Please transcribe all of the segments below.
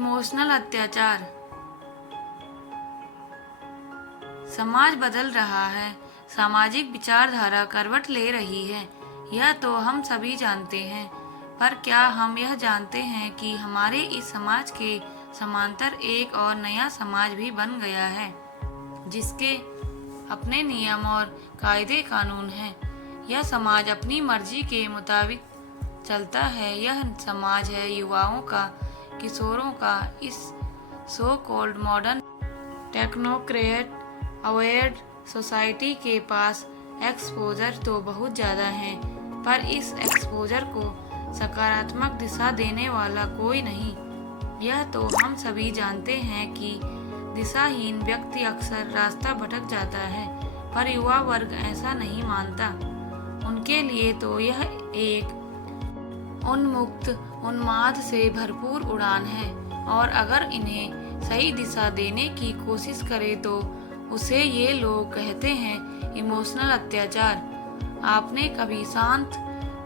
Emotional अत्याचार। समाज बदल रहा है, सामाजिक विचारधारा करवट ले रही है, यह तो हम सभी जानते हैं। पर क्या हम यह जानते हैं कि हमारे इस समाज के समांतर एक और नया समाज भी बन गया है, जिसके अपने नियम और कायदे कानून हैं। यह समाज अपनी मर्जी के मुताबिक चलता है। यह समाज है युवाओं का, किशोरों का। इस so called modern technocrat अवेयर्ड society के पास एक्सपोजर तो बहुत ज़्यादा है, पर इस एक्सपोजर को सकारात्मक दिशा देने वाला कोई नहीं। यह तो हम सभी जानते हैं कि दिशाहीन व्यक्ति अक्सर रास्ता भटक जाता है, पर युवा वर्ग ऐसा नहीं मानता। उनके लिए तो यह एक उन्मुक्त उन्माद से भरपूर उड़ान है, और अगर इन्हें सही दिशा देने की कोशिश करे तो उसे ये लोग कहते हैं इमोशनल अत्याचार। आपने कभी शांत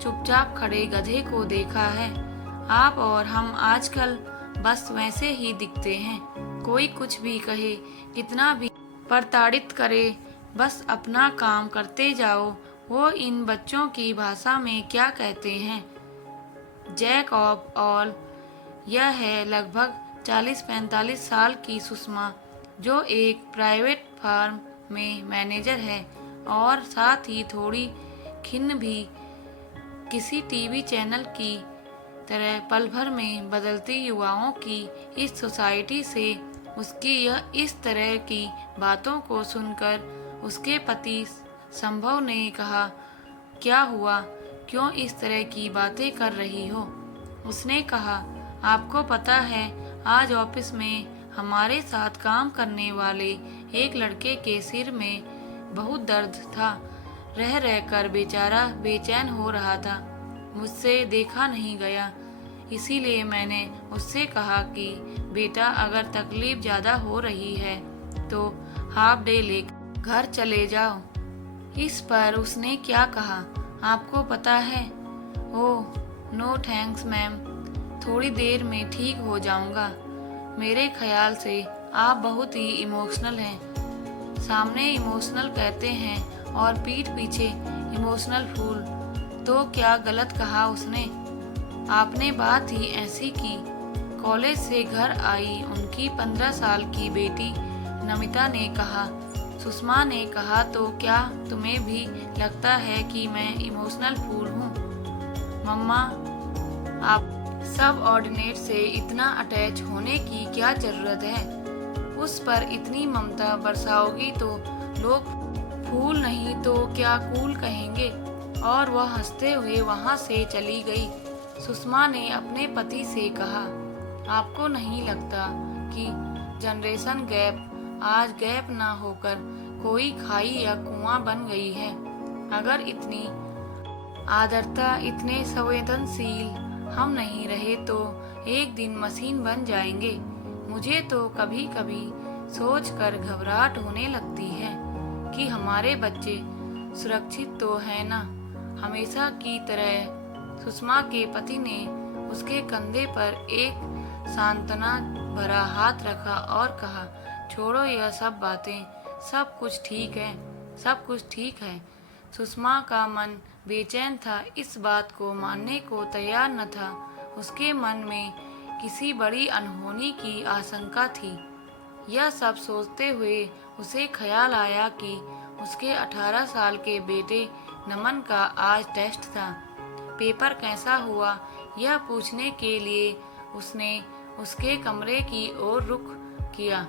चुपचाप खड़े गधे को देखा है? आप और हम आजकल बस वैसे ही दिखते हैं। कोई कुछ भी कहे, कितना भी प्रताड़ित करे, बस अपना काम करते जाओ। वो इन बच्चों की भाषा में क्या कहते हैं, जैक ऑफ ऑल। यह है लगभग 40-45 साल की सुषमा, जो एक प्राइवेट फर्म में मैनेजर है और साथ ही थोड़ी खिन्न भी। किसी टीवी चैनल की तरह पल भर में बदलती युवाओं की इस सोसाइटी से उसकी यह इस तरह की बातों को सुनकर उसके पति संभव ने कहा, क्या हुआ, क्यों इस तरह की बातें कर रही हो? उसने कहा, आपको पता है आज ऑफिस में हमारे साथ काम करने वाले एक लड़के के सिर में बहुत दर्द था। रह रहकर बेचारा बेचैन हो रहा था। मुझसे देखा नहीं गया, इसीलिए मैंने उससे कहा कि बेटा अगर तकलीफ ज़्यादा हो रही है तो हाफ डे लेकर घर चले जाओ। इस पर उसने क्या कहा, आपको पता है? ओह नो थैंक्स मैम, थोड़ी देर में ठीक हो जाऊंगा। मेरे ख्याल से आप बहुत ही इमोशनल हैं। सामने इमोशनल कहते हैं और पीठ पीछे इमोशनल फूल। तो क्या गलत कहा उसने? आपने बात ही ऐसी की। कॉलेज से घर आई उनकी 15 साल की बेटी नमिता ने कहा। सुषमा ने कहा, तो क्या तुम्हें भी लगता है कि मैं इमोशनल फूल हूँ? मम्मा, आप सब ऑर्डिनेट से इतना अटैच होने की क्या जरूरत है? उस पर इतनी ममता बरसाओगी तो लोग फूल नहीं तो क्या कूल कहेंगे। और वह हंसते हुए वहां से चली गई। सुषमा ने अपने पति से कहा, आपको नहीं लगता कि जनरेशन गैप आज गैप ना होकर कोई खाई या कुआं बन गई है? अगर इतनी आर्द्रता, इतने संवेदनशील हम नहीं रहे तो एक दिन मशीन बन जाएंगे। मुझे तो कभी कभी सोचकर घबराहट होने लगती है कि हमारे बच्चे सुरक्षित तो है ना। हमेशा की तरह सुषमा के पति ने उसके कंधे पर एक सांत्वना भरा हाथ रखा और कहा, छोड़ो यह सब बातें, सब कुछ ठीक है, सब कुछ ठीक है। सुषमा का मन बेचैन था, इस बात को मानने को तैयार न था। उसके मन में किसी बड़ी अनहोनी की आशंका थी। यह सब सोचते हुए उसे ख्याल आया कि उसके 18 साल के बेटे नमन का आज टेस्ट था। पेपर कैसा हुआ, यह पूछने के लिए उसने उसके कमरे की ओर रुख किया।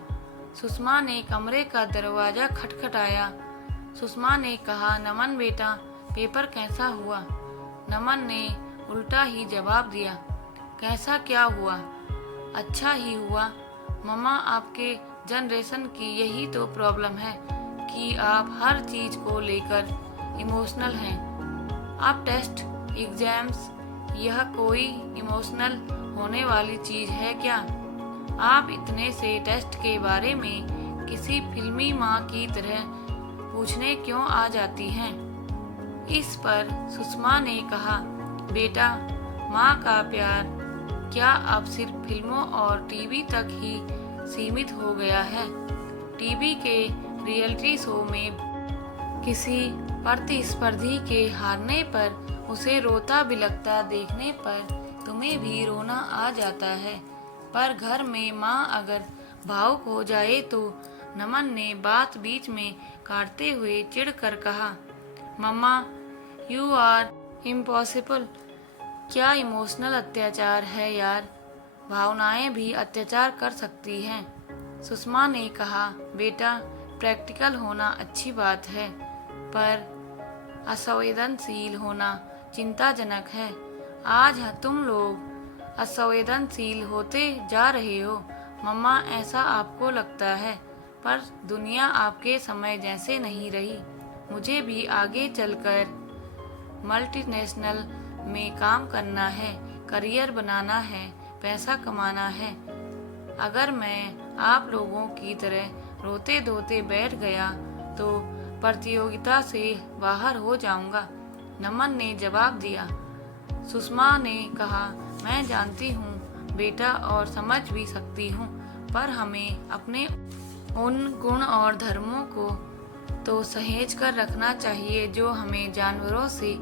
सुषमा ने कमरे का दरवाजा खटखटाया। सुषमा ने कहा, नमन बेटा, पेपर कैसा हुआ? नमन ने उल्टा ही जवाब दिया, कैसा क्या हुआ? अच्छा ही हुआ। मम्मा, आपके जनरेशन की यही तो प्रॉब्लम है कि आप हर चीज को लेकर इमोशनल हैं। आप टेस्ट, एग्जाम्स, यह कोई इमोशनल होने वाली चीज है क्या? आप इतने से टेस्ट के बारे में किसी फिल्मी माँ की तरह पूछने क्यों आ जाती हैं? इस पर सुषमा ने कहा, बेटा, माँ का प्यार क्या अब सिर्फ फिल्मों और टीवी तक ही सीमित हो गया है? टीवी के रियलिटी शो में किसी प्रतिस्पर्धी के हारने पर उसे रोता बिलखता देखने पर तुम्हें भी रोना आ जाता है, पर घर में माँ अगर भावुक हो जाए तो? नमन ने बात बीच में काटते हुए चिढ़कर कहा, मम्मा, यू आर इम्पॉसिबल। क्या इमोशनल अत्याचार है यार? भावनाएं भी अत्याचार कर सकती हैं। सुषमा ने कहा, बेटा, प्रैक्टिकल होना अच्छी बात है, पर असंवेदनशील होना चिंताजनक है। आज तुम लोग असंवेदनशील होते जा रहे हो मम्मा, ऐसा आपको लगता है, पर दुनिया आपके समय जैसे नहीं रही। मुझे भी आगे चलकर मल्टीनेशनल में काम करना है, करियर बनाना है, पैसा कमाना है। अगर मैं आप लोगों की तरह रोते धोते बैठ गया तो प्रतियोगिता से बाहर हो जाऊंगा। नमन ने जवाब दिया। सुषमा ने कहा, मैं जानती हूँ बेटा और समझ भी सकती हूँ, पर हमें अपने उन गुण और धर्मों को तो सहेज कर रखना चाहिए जो हमें जानवरों से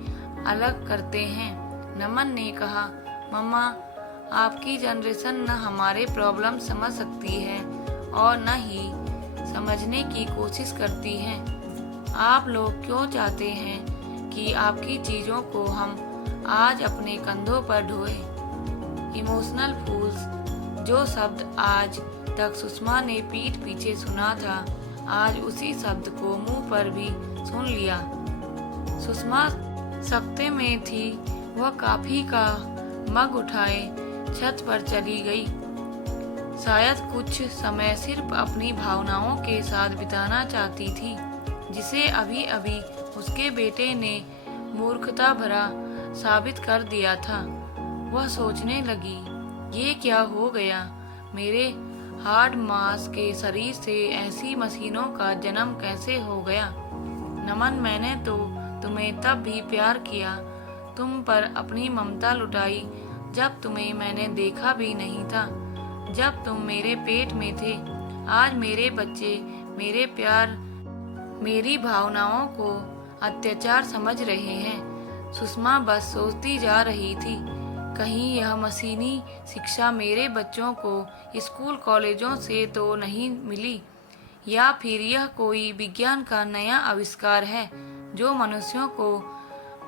अलग करते हैं। नमन ने कहा, मम्मा, आपकी जनरेशन न हमारे प्रॉब्लम समझ सकती है और न ही समझने की कोशिश करती है। आप लोग क्यों चाहते हैं कि आपकी चीज़ों को हम आज अपने कंधों पर ढोए? इमोशनल फूल्स, जो शब्द आज तक सुषमा ने पीठ पीछे सुना था, आज उसी शब्द को मुंह पर भी सुन लिया। सुषमा सख्ते में थी। वह कॉफी का मग उठाए छत पर चली गई। शायद कुछ समय सिर्फ अपनी भावनाओं के साथ बिताना चाहती थी, जिसे अभी अभी उसके बेटे ने मूर्खता भरा साबित कर दिया था। वह सोचने लगी, ये क्या हो गया? मेरे हार्ड मांस के शरीर से ऐसी मशीनों का जन्म कैसे हो गया? नमन, मैंने तो तुम्हें तब भी प्यार किया, तुम पर अपनी ममता लुटाई जब तुम्हें मैंने देखा भी नहीं था, जब तुम मेरे पेट में थे। आज मेरे बच्चे मेरे प्यार, मेरी भावनाओं को अत्याचार समझ रहे हैं। सुषमा बस सोचती जा रही थी, कहीं यह मशीनी शिक्षा मेरे बच्चों को स्कूल कॉलेजों से तो नहीं मिली, या फिर यह कोई विज्ञान का नया आविष्कार है जो मनुष्यों को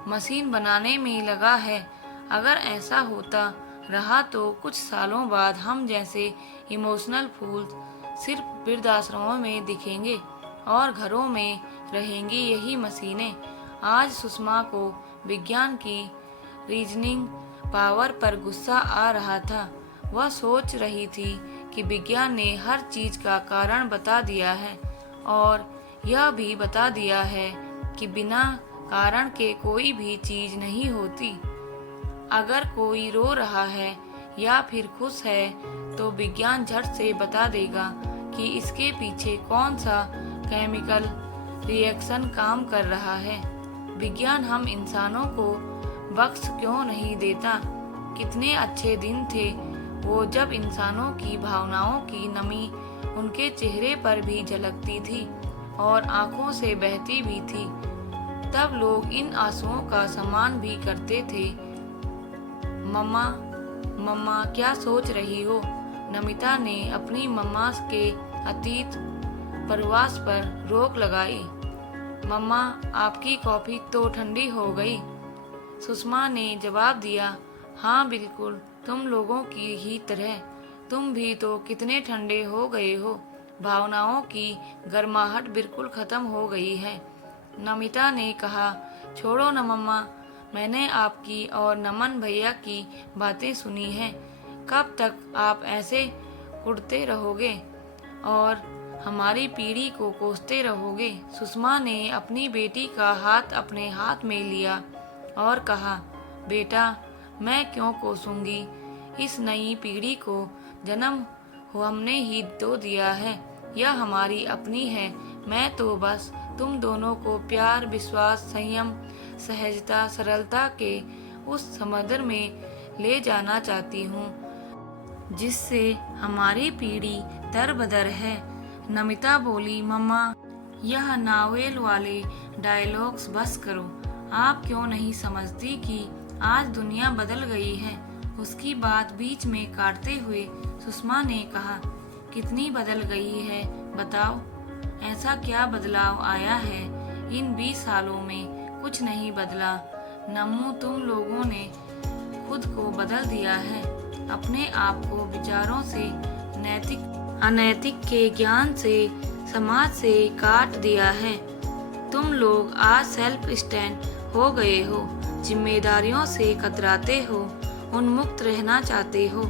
मशीन बनाने में लगा है। अगर ऐसा होता रहा तो कुछ सालों बाद हम जैसे इमोशनल फूल सिर्फ वृद्धाश्रमों में दिखेंगे और घरों में रहेंगी यही मशीनें। आज सुषमा को विज्ञान की रीजनिंग पावर पर गुस्सा आ रहा था। वह सोच रही थी कि विज्ञान ने हर चीज का कारण बता दिया है और यह भी बता दिया है कि बिना कारण के कोई भी चीज नहीं होती। अगर कोई रो रहा है या फिर खुश है तो विज्ञान झट से बता देगा कि इसके पीछे कौन सा केमिकल रिएक्शन काम कर रहा है। विज्ञान हम इंसानों को बख्श क्यों नहीं देता? कितने अच्छे दिन थे वो जब इंसानों की भावनाओं की नमी उनके चेहरे पर भी झलकती थी और आंखों से बहती भी थी। तब लोग इन आंसुओं का सम्मान भी करते थे। मम्मा, मम्मा क्या सोच रही हो? नमिता ने अपनी मम्मा के अतीत प्रवास पर रोक लगाई। मम्मा, आपकी कॉफी तो ठंडी हो गई। सुषमा ने जवाब दिया, हाँ बिल्कुल, तुम लोगों की ही तरह। तुम भी तो कितने ठंडे हो गए हो। भावनाओं की गर्माहट बिल्कुल खत्म हो गई है। नमिता ने कहा, छोड़ो न मम्मा, मैंने आपकी और नमन भैया की बातें सुनी हैं। कब तक आप ऐसे कुढ़ते रहोगे और हमारी पीढ़ी को कोसते रहोगे? सुषमा ने अपनी बेटी का हाथ अपने हाथ में लिया और कहा, बेटा, मैं क्यों कोसूंगी? इस नई पीढ़ी को जन्म हमने ही तो दिया है, यह हमारी अपनी है। मैं तो बस तुम दोनों को प्यार, विश्वास, संयम, सहजता, सरलता के उस समुद्र में ले जाना चाहती हूँ जिससे हमारी पीढ़ी दर-बदर है। नमिता बोली, मम्मा यह नावेल वाले डायलॉग्स बस करो। आप क्यों नहीं समझती कि आज दुनिया बदल गई है। उसकी बात बीच में काटते हुए सुषमा ने कहा, कितनी बदल गई है बताओ। ऐसा क्या बदलाव आया है इन 20 सालों में। कुछ नहीं बदला नम्मू, तुम लोगों ने खुद को बदल दिया है। अपने आप को विचारों से, नैतिक अनैतिक के ज्ञान से, समाज से काट दिया है। तुम लोग आज सेल्फ स्टैंड हो गए हो, जिम्मेदारियों से कतराते हो, उन्मुक्त रहना चाहते हो,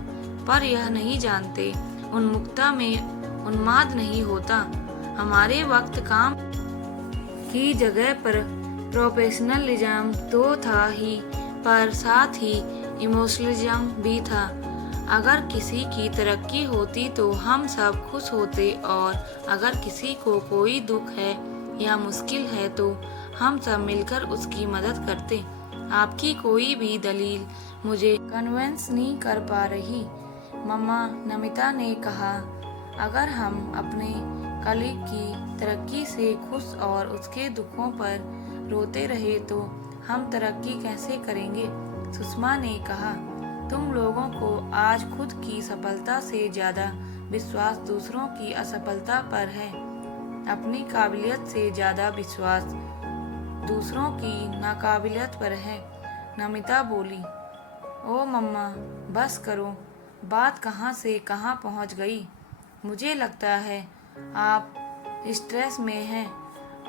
पर यह नहीं जानते उन्मुक्तता में उन्माद नहीं होता। हमारे वक्त काम की जगह पर प्रोफेशनलिज्म तो था ही, पर साथ ही इमोशनलिज्म भी था। अगर किसी की तरक्की होती तो हम सब खुश होते, और अगर किसी को कोई दुख है या मुश्किल है तो हम सब मिलकर उसकी मदद करते। आपकी कोई भी दलील मुझे कन्विंस नहीं कर पा रही। मम्मा, नमिता ने कहा, अगर हम अपने कलीग की तरक्की से खुश और उसके दुखों पर रोते रहे तो हम तरक्की कैसे करेंगे। सुषमा ने कहा, तुम लोगों को आज खुद की सफलता से ज़्यादा विश्वास दूसरों की असफलता पर है। अपनी काबिलियत से ज़्यादा विश्वास दूसरों की नाकाबिलियत पर है। नमिता बोली, ओ मम्मा बस करो, बात कहाँ से कहाँ पहुँच गई। मुझे लगता है आप स्ट्रेस में हैं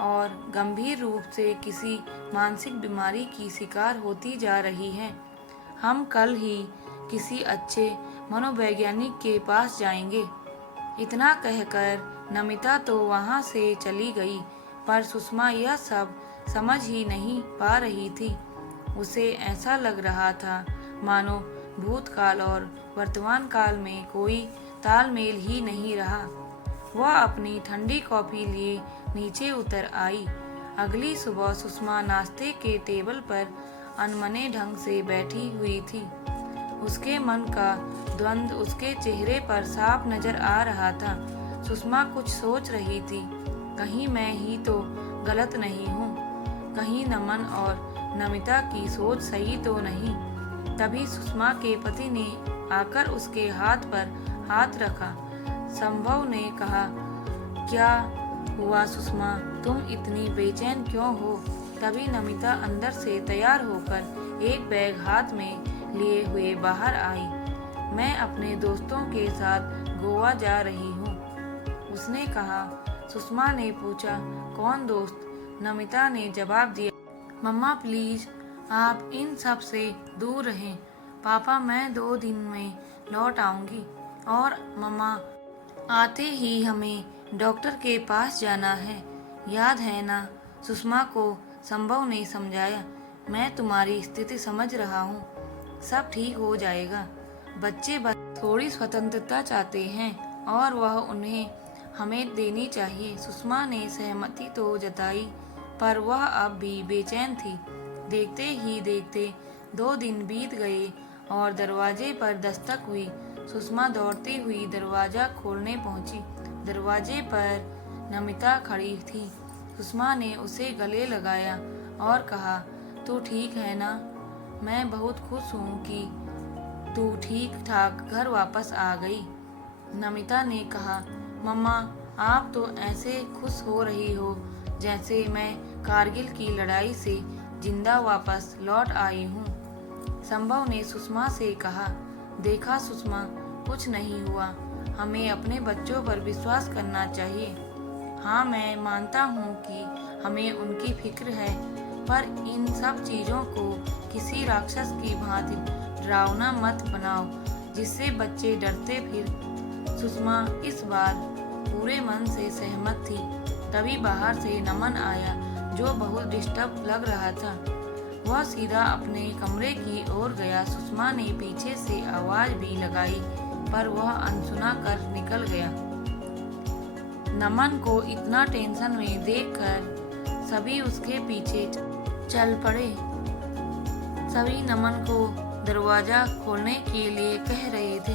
और गंभीर रूप से किसी मानसिक बीमारी की शिकार होती जा रही हैं। हम कल ही किसी अच्छे मनोवैज्ञानिक के पास जाएंगे। इतना कहकर नमिता तो वहाँ से चली गई, पर सुषमा यह सब समझ ही नहीं पा रही थी। उसे ऐसा लग रहा था मानो भूतकाल और वर्तमान काल में कोई तालमेल ही नहीं रहा। वह अपनी ठंडी कॉफी लिए नीचे उतर आई। अगली सुबह सुषमा नाश्ते के टेबल पर अनमने ढंग से बैठी हुई थी। उसके मन का द्वंद्व उसके चेहरे पर साफ नजर आ रहा था। सुषमा कुछ सोच रही थी, कहीं मैं ही तो गलत नहीं हूँ, कहीं नमन और नमिता की सोच सही तो नहीं। तभी सुषमा के पति ने आकर उसके हाथ पर हाथ रखा। संभव ने कहा, क्या हुआ सुषमा, तुम इतनी बेचैन क्यों हो। तभी नमिता अंदर से तैयार होकर एक बैग हाथ में लिए हुए बाहर आई। मैं अपने दोस्तों के साथ गोवा जा रही हूँ, उसने कहा। सुषमा ने पूछा, कौन दोस्त। नमिता ने जवाब दिया, मम्मा प्लीज आप इन सब से दूर रहें। पापा, मैं 2 दिन में लौट आऊंगी। और मम्मा, आते ही हमें डॉक्टर के पास जाना है, याद है ना। सुषमा को संभव ने समझाया, मैं तुम्हारी स्थिति समझ रहा हूँ, सब ठीक हो जाएगा। बच्चे बस थोड़ी स्वतंत्रता चाहते हैं और वह उन्हें हमें देनी चाहिए। सुषमा ने सहमति तो जताई, पर वह अब भी बेचैन थी। देखते ही देखते 2 दिन बीत गए और दरवाजे पर दस्तक हुई। सुषमा दौड़ती हुई दरवाजा खोलने पहुंची। दरवाजे पर नमिता खड़ी थी। सुषमा ने उसे गले लगाया और कहा, तू ठीक है ना। मैं बहुत खुश हूँ कि तू ठीक ठाक घर वापस आ गई। नमिता ने कहा, मम्मा आप तो ऐसे खुश हो रही हो जैसे मैं कारगिल की लड़ाई से जिंदा वापस लौट आई हूँ। संभव ने सुषमा से कहा, देखा सुषमा, कुछ नहीं हुआ, हमें अपने बच्चों पर विश्वास करना चाहिए। हाँ, मैं मानता हूँ कि हमें उनकी फिक्र है, पर इन सब चीज़ों को किसी राक्षस की भांति डरावना मत बनाओ जिससे बच्चे डरते फिर। सुषमा इस बार पूरे मन से सहमत थी। तभी बाहर से नमन आया, जो बहुत डिस्टर्ब लग रहा था। वह सीधा अपने कमरे की ओर गया। सुषमा ने पीछे से आवाज भी लगाई, पर वह अनसुना कर निकल गया। नमन को इतना टेंशन में देखकर सभी उसके पीछे चल पड़े। सभी नमन को दरवाजा खोलने के लिए कह रहे थे,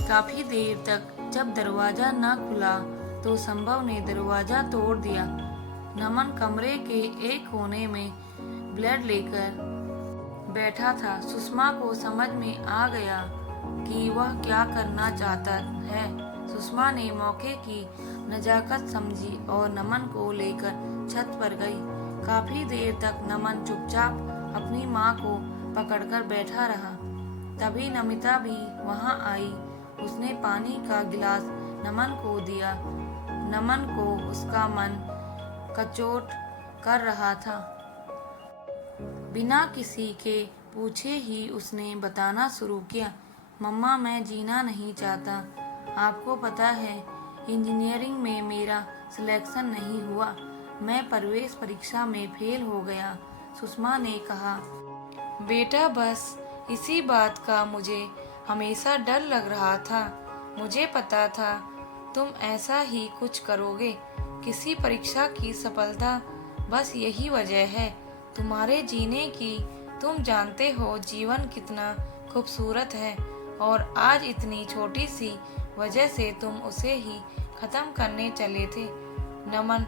काफी देर तक जब दरवाजा न खुला तो संभव ने दरवाजा तोड़ दिया। नमन कमरे के एक कोने में ब्लेड लेकर बैठा था। सुषमा को समझ में आ गया कि वह क्या करना चाहता है। सुषमा ने मौके की नजाकत समझी और नमन को लेकर छत पर गई। काफी देर तक नमन चुपचाप अपनी माँ को पकड़कर बैठा रहा। तभी नमिता भी वहां आई। उसने पानी का गिलास नमन को दिया। नमन को उसका मन कचोट कर रहा था। बिना किसी के पूछे ही उसने बताना शुरू किया, मम्मा मैं जीना नहीं चाहता। आपको पता है इंजीनियरिंग में मेरा सिलेक्शन नहीं हुआ। मैं प्रवेश परीक्षा में फेल हो गया। सुषमा ने कहा, बेटा बस इसी बात का मुझे हमेशा डर लग रहा था। मुझे पता था तुम ऐसा ही कुछ करोगे। किसी परीक्षा की सफलता बस यही वजह है तुम्हारे जीने की। तुम जानते हो जीवन कितना खूबसूरत है और आज इतनी छोटी सी वजह से तुम उसे ही खत्म करने चले थे। नमन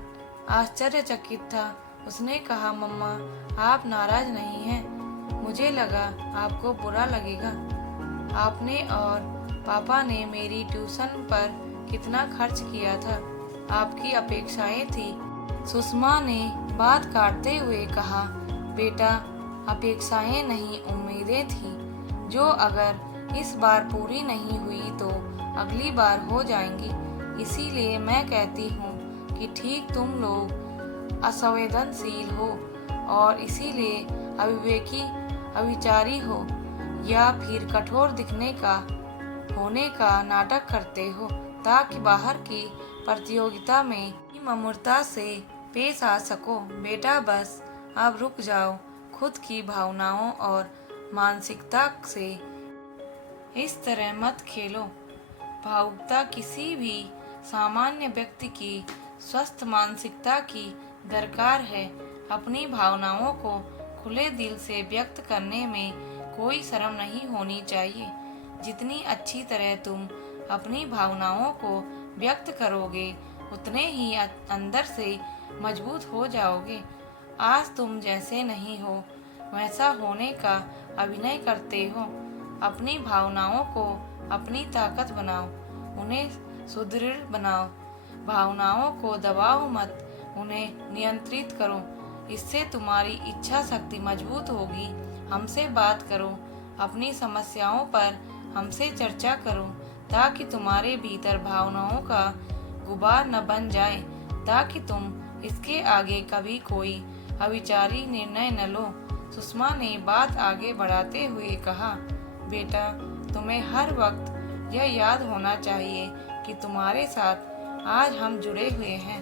आश्चर्यचकित था। उसने कहा, मम्मा आप नाराज नहीं हैं। मुझे लगा आपको बुरा लगेगा। आपने और पापा ने मेरी ट्यूशन पर कितना खर्च किया था। आपकी अपेक्षाएं थी। सुषमा ने बात काटते हुए कहा, बेटा अपेक्षाएं नहीं उम्मीदें थी जो अगर इस बार पूरी नहीं हुई तो अगली बार हो जाएंगी। इसीलिए मैं कहती हूँ कि ठीक तुम लोग असंवेदनशील हो और इसीलिए अविवेकी अविचारी हो या फिर कठोर दिखने का होने का नाटक करते हो ताकि बाहर की प्रतियोगिता में ममूर्ता से पेश आ सको। बेटा बस अब रुक जाओ। खुद की भावनाओं और मानसिकता से इस तरह मत खेलो। भावुकता किसी भी सामान्य व्यक्ति की स्वस्थ मानसिकता की दरकार है। अपनी भावनाओं को खुले दिल से व्यक्त करने में कोई शर्म नहीं होनी चाहिए। जितनी अच्छी तरह तुम अपनी भावनाओं को व्यक्त करोगे उतने ही अंदर से मजबूत हो जाओगे। आज तुम जैसे नहीं हो वैसा होने का अभिनय करते हो। अपनी भावनाओं को अपनी ताकत बनाओ, उन्हें सुदृढ़ बनाओ। भावनाओं को दबाओ मत, उन्हें नियंत्रित करो। इससे तुम्हारी इच्छा शक्ति मजबूत होगी। हमसे बात करो, अपनी समस्याओं पर हमसे चर्चा करो ताकि तुम्हारे भीतर भावनाओं का गुबार न बन जाए, ताकि तुम इसके आगे कभी कोई अविचारी निर्णय न लो। सुषमा ने बात आगे बढ़ाते हुए कहा, बेटा तुम्हें हर वक्त यह याद होना चाहिए कि तुम्हारे साथ आज हम जुड़े हुए हैं।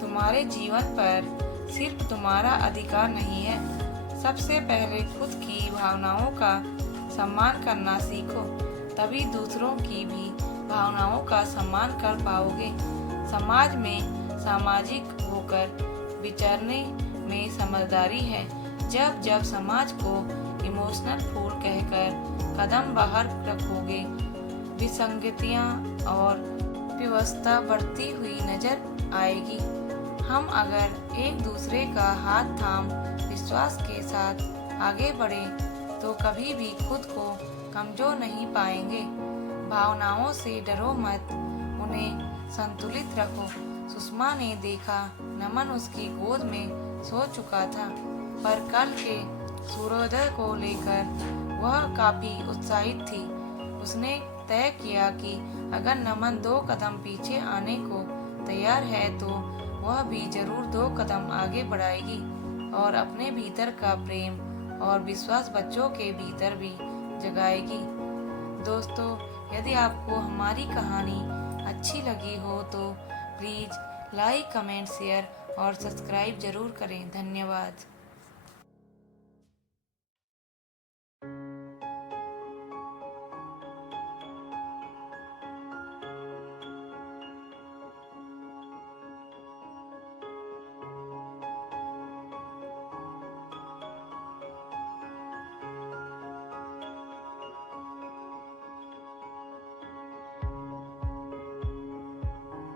तुम्हारे जीवन पर सिर्फ तुम्हारा अधिकार नहीं है। सबसे पहले खुद की भावनाओं का सम्मान करना सीखो, तभी दूसरों की भी भावनाओं का सम्मान कर पाओगे। समाज में सामाजिक होकर विचरने में समझदारी है। जब जब समाज को इमोशनल फूल कहकर कदम बाहर रखोगे, विसंगतियाँ और व्यवस्था बढ़ती हुई नजर आएगी। हम अगर एक दूसरे का हाथ थाम विश्वास के साथ आगे बढ़े तो कभी भी खुद को कमजोर नहीं पाएंगे। भावनाओं से डरो मत, उन्हें संतुलित रखो। सुषमा ने देखा नमन उसकी गोद में सो चुका था, पर कल के सूर्योदय को लेकर वह काफी उत्साहित थी। उसने तय किया कि अगर नमन 2 कदम पीछे आने को तैयार है तो वह भी जरूर 2 कदम आगे बढ़ाएगी और अपने भीतर का प्रेम और विश्वास बच्चों के भीतर भी जगाएगी। दोस्तों, यदि आपको हमारी कहानी अच्छी लगी हो तो प्लीज़ लाइक, कमेंट, शेयर और सब्सक्राइब जरूर करें। धन्यवाद।